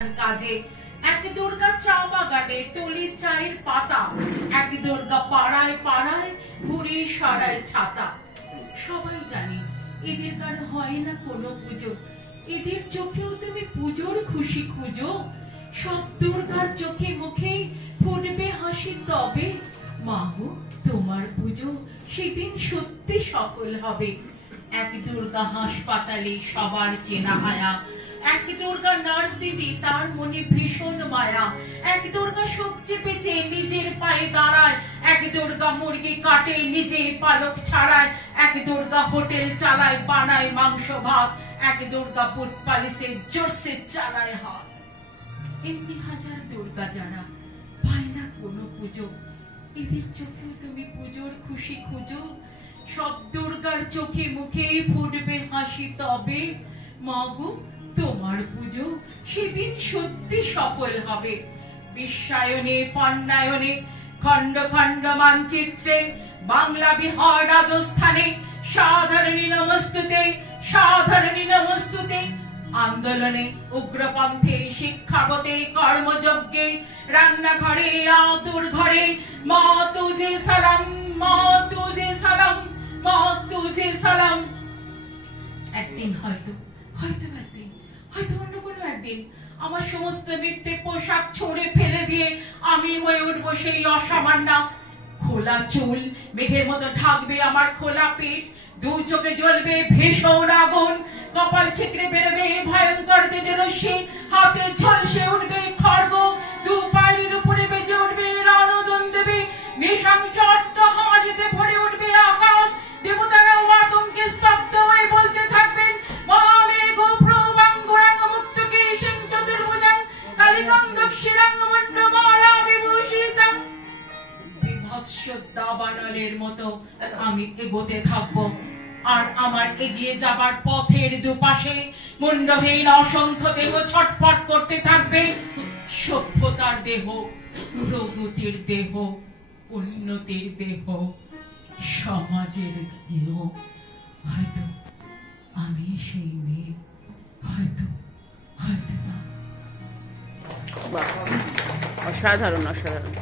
কাজে এক দুর্গা চা বাগানে তলি চায়ের পাতা, এক দুর্গা পাড়ায় পাড়ায় ঘুরে সরায় ছাতা। সবাই জানি এদের কার হয় না কোনো পুজো, এদের চোখেও তুমি পুজোর খুশি খুঁজো। সব দুর্গার চোখে মুখে ফুটবে হাসি, তবে মাগো তোমার পুজো সেদিন সত্যি সফল হবে। এক দুর্গা হাসপাতালে সবার চেনা হায়া, এক দুর্গা নার্স দিদি তার মনে ভীষণ মায়া, এক দুর্গা সবজি বেচে নিজের পায়ে দাঁড়ায়, এক দুর্গা মুরগি কাটে নিজে পালক ছাড়ায়, এক দুর্গা হোটেল চালায় বানায় মাংস ভাত, এক দুর্গা বুট পালিশে জোরসে চালায় হাত। এমনি হাজার দুর্গা যারা পায় না কোনো পুজো, এদের চোখেও তুমি পুজোর খুশি খুঁজো। সব দুর্গার চোখে মুখেই ফুটবে হাসি, তবে মাগো তোমার পুজো সেদিন সত্যি সফল হবে। বিশ্বায়নে পণ্যায়নে খণ্ড খণ্ড মানচিত্রে বাংলা বিহার রাজস্থানে সাধারণী নমস্তুতে, সাধারণী নমস্তুতে। আন্দোলনে উগ্রপন্থে শিক্ষাবতে কর্মযজ্ঞে রান্নাঘরে আতুর ঘরে মা তুঝে সালাম, মা তুঝে সালাম, মা তুঝে সালাম। একদিন হয়তো অন্য কোনো একদিন আমার সমস্ত মিথ্যে পোশাক ছড়ে ফেলে দিয়ে আমি হয়ে উঠবো সেই অসামান্য। খোলা চুল মেঘের মতো ঢাকবে আমার খোলা পেট, দু চোখে জ্বলবে ভীষণ আগুন, কপাল ঠিকরে বেরোবে ভয়ঙ্কর তেজরশ্মি, হাতে ঝলসে উঠবে খড়গ, দু পায়ের উপরে বেজে উঠবে রণদন দেবে, নিঃশংস হাসিতে ভরে উঠবে আকাশ। দেবতারাও আতঙ্কে স্তব্ধ হয়ে বলতে থাকবেন মা মেঘ প্রবাং ঘোরাং মুক্তকে সিং চতুর্ভুজাং কালিকান্দক শিরাং মণ্ডমালা বিভূষিতাং। বিভৎস দাবানলের মতো আমি এগোতে থাকবো, আর আমার এগিয়ে যাবার পথের দুপাশে মুন্ডহীন অসংখ্য দেহ ছটফট করতে থাকবে। সভ্যতার দেহ, প্রগতির দেহ, উন্নতির দেহ, সমাজের দেহ। হয়তো আমি সেই মেয়ে, হয়তো হয়তো না। অসাধারণ অসাধারণ।